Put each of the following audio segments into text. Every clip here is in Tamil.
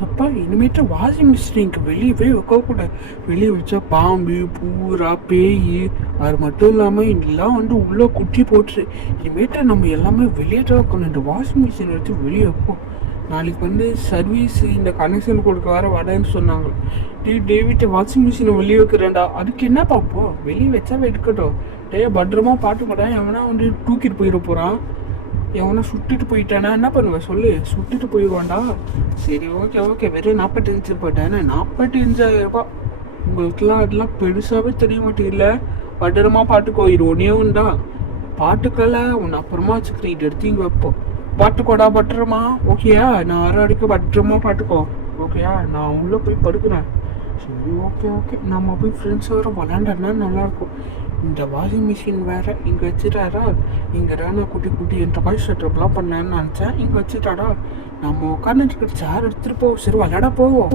சப்பா இனிமேட்டு வாஷிங் மிஷின் இங்கே போய் வைக்கக்கூடாது. வெளியே வச்சா பாம்பு பூரா பேய். அது மட்டும் இல்லாமல் இதெல்லாம் வந்து உள்ளே குட்டி போட்டுரு. இனிமேட்டு நம்ம எல்லாமே வெளியே தான் வைக்கணும் இந்த வாஷிங் மிஷின் எடுத்து வெளியே வைப்போம். நாளைக்கு வந்து சர்வீஸ் இந்த கனெக்ஷன் கொடுக்க வர வரேன்னு சொன்னாங்க. டே டேவிட்ட வாஷிங் மிஷினை வெளியே வைக்கிறேன்டா. அதுக்கு என்ன பார்ப்போம்? வெளியே வச்சா எடுக்கட்டும். டே பத்திரமா பாட்டுக்கடா எவனா வந்து தூக்கிட்டு போயிட போகிறான் எவனா சுட்டுட்டு போயிட்டானா? என்ன பண்ணுவேன் சொல்லு. சுட்டுட்டு போயிடுவான்டா சரி ஓகே ஓகே வெறும் நாற்பத்தஞ்சு போயிட்டேன் நாற்பத்தஞ்சாயிரம் ரூபாய். உங்களுக்குலாம் அதெல்லாம் பெருசாகவே தெரிய மாட்டேங்கல பத்திரமா பாட்டுக்கோ இது ஒன்றே உண்டா பாட்டுக்கல உன்னை அப்புறமா வச்சுக்கிறேன். இது எடுத்து இங்கே வைப்போம். பாட்டுக்கோடா பத்திரமா? ஓகேயா நான் அரை அடிக்க பத்திரமா பாட்டுக்கோ. ஓகேயா நான் உள்ளே போய் படுக்கிறேன். சரி ஓகே ஓகே நம்ம போய் ஃப்ரெண்ட்ஸ் வர விளாண்டோன்னா நல்லாயிருக்கும் இந்த வாஷிங் மிஷின் வேற இங்கே வச்சுட்டாரா? இங்கே தானே குட்டி குட்டி என்ற மாதிரி செட்டப்லாம் பண்ணேன்னு நினச்சேன். இங்கே வச்சுட்டாடா நம்ம உட்காந்துட்டு இருக்க சேர் எடுத்துகிட்டு போவோம் சரி விளையாட போவோம்.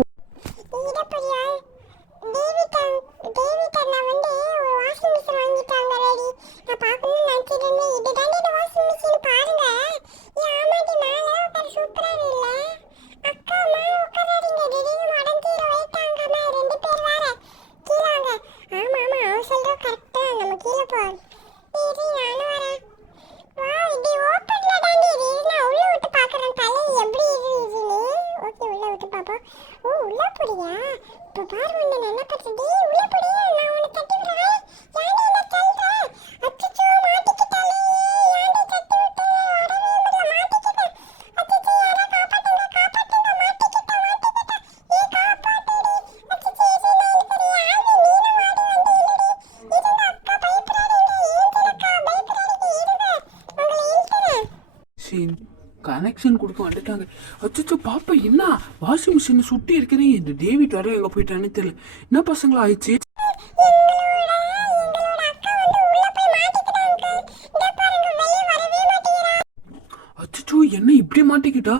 போடியா இப்போ பாரு உன்னை என்ன பண்றது? உள்ள போடியா நான் உன்னை தட்டி விடுறேன். என்ன சொல்ற? அச்சச்சோ மாட்டிக்கிட்டாலே தட்டி விட்டு வரவே முடியல மாட்டிக்கிட்டேன். அச்சச்சோ காப்பாத்துங்க காப்பாத்துங்க. மாட்டிக்கிட்டேன் மாட்டிக்கிட்டேன் ஏ காப்பாத்துடி அச்சச்சோ இது நீனும் வந்து இல்லடி இருங்க அக்கா பயப்படாதீங்க. பயப்படாதீங்க. இருங்க. உங்களை இழுக்கிறேன் கனெக்ஷன் கொடுக்க வந்துட்டாங்க. அச்சோ பாப்பா என்ன? வாஷிங் மிஷினை சுட்டி இருக்கிறேன். இந்த டேவிட் வர எங்கே போயிட்டான்னு தெரியல. என்ன பசங்களா ஆயிடுச்சு? அச்சோ என்ன இப்படி மாட்டிக்கிட்டா?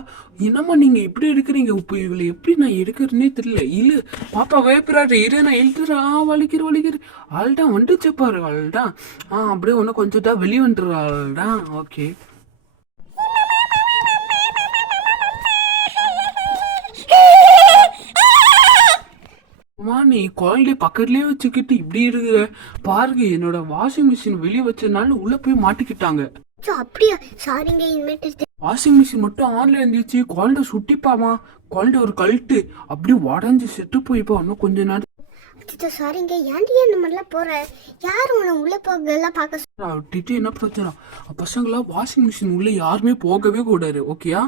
என்னம்மா நீங்க இப்படி எடுக்கிறீங்க இப்போ இவளை எப்படி நான் எடுக்கிறதுனே தெரியல. இல்லை பாப்பா பயப்படுறாரு. இரு நான் எழுதுறா வலிக்கிற வலிக்கிற. ஆள்தான் வந்துச்சு பாரு ஆள்தான். ஆ அப்படியே ஒன்று கொஞ்சம் தான் வெளியே வந்துடுற ஆள்தான். ஓகே நீ குழந்தைய பக்கத்துலயே வச்சுக்கிட்டு இப்படி இருக்கிற பாருங்க என்னோட வாஷிங் மிஷின் வெளியே வச்சதுனால உள்ள போய் மாட்டிக்கிட்டாங்க. அப்படியா? சாரிங்க இனிமேட்டு வாஷிங் மிஷின் மட்டும் ஆன்ல இருந்துச்சு குழந்தை சுட்டிப்பாமா? குழந்தை ஒரு கழுட்டு அப்படியே உடஞ்சி செத்து போய்ப்பா இன்னும் கொஞ்ச நேரம் அச்சோ சாரிங்க ஏன்டி இந்த மாதிரிலாம் போற? யார் உன்னை உள்ள போக எல்லாம் பார்க்க விட்டுட்டு என்ன பிரச்சனை? பசங்களா வாஷிங் மிஷின் உள்ள யாருமே போகவே கூடாது ஓகேயா